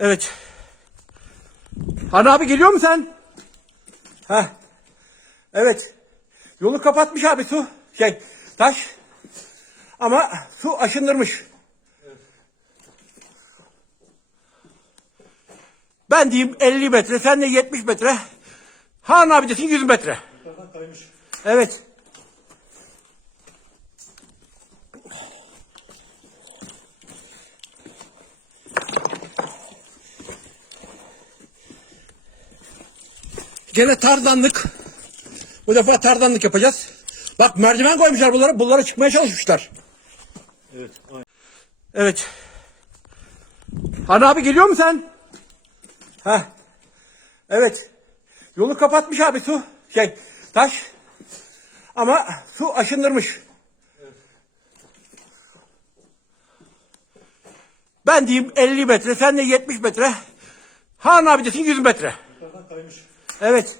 Evet. Hani abi geliyor mu sen? Ha. Evet. Yolu kapatmış abi su. Şey taş. Ama su aşındırmış. Ben diyeyim 50 metre, sen de 70 metre. Han abi desin 100 metre. Evet. Gene tardanlık. Bu defa tardanlık yapacağız. Bak merdiven koymuşlar bunlara. Bunlara çıkmaya çalışmışlar. Evet. Aynen. Evet. Hani abi geliyor mu sen? Ha. Evet. Yolu kapatmış abi su. Şey taş. Ama su aşındırmış. Ben diyeyim 50 metre, sen de 70 metre. Han abi desin 100 metre. Kaymış. Evet.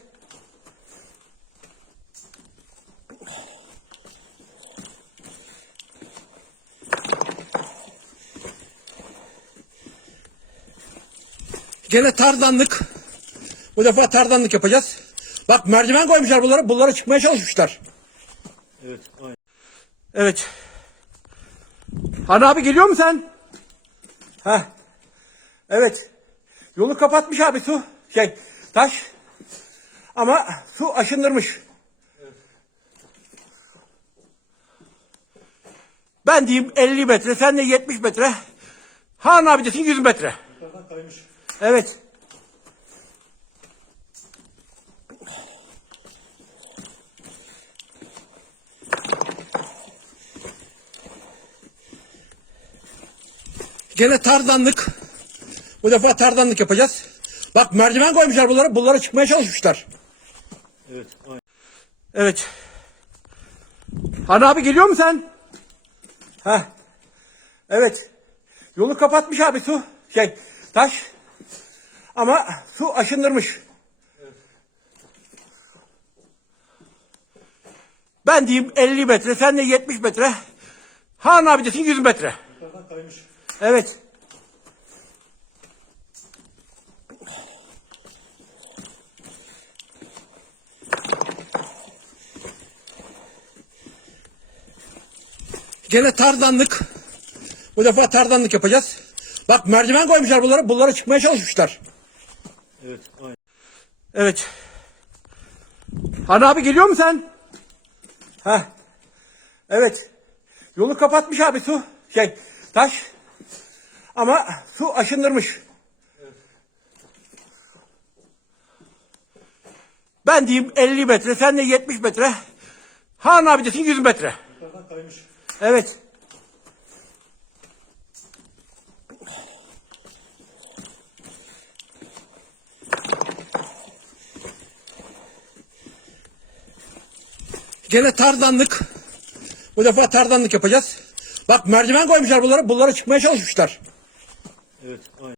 Gene tardanlık. Bu defa tardanlık yapacağız. Bak merdiven koymuşlar bunlara. Bunlara çıkmaya çalışmışlar. Evet. Aynen. Evet. Hani abi geliyor mu sen? Ha. Evet. Yolu kapatmış abi su. Şey taş. Ama su aşındırmış. Ben diyeyim 50 metre, sen de 70 metre. Han abi desin 100 metre. Evet. Gene tardanlık. Bu defa tardanlık yapacağız. Bak merdiven koymuşlar bunlara. Bunlara çıkmaya çalışmışlar. Evet. Aynen. Evet. Hani abi geliyor mu sen? Ha. Evet. Yolu kapatmış abi su. Şey taş. Ama su aşındırmış. Ben diyeyim 50 metre, sen de 70 metre. Han abi desin 100 metre. Evet. Gene tardanlık. Bu defa tardanlık yapacağız. Bak merdiven koymuşlar bunlara. Bunlara çıkmaya çalışmışlar. Evet. Aynen. Evet. Hani abi geliyor mu sen? Ha. Evet. Yolu kapatmış abi su. Şey taş. Ama su aşındırmış. Ben diyeyim 50 metre, sen de 70 metre. Han abi desin 100 metre. Kaymış. Evet. Gene tardanlık. Bu defa tardanlık yapacağız. Bak merdiven koymuşlar bunlara. Bunlara çıkmaya çalışmışlar. Evet. Aynen.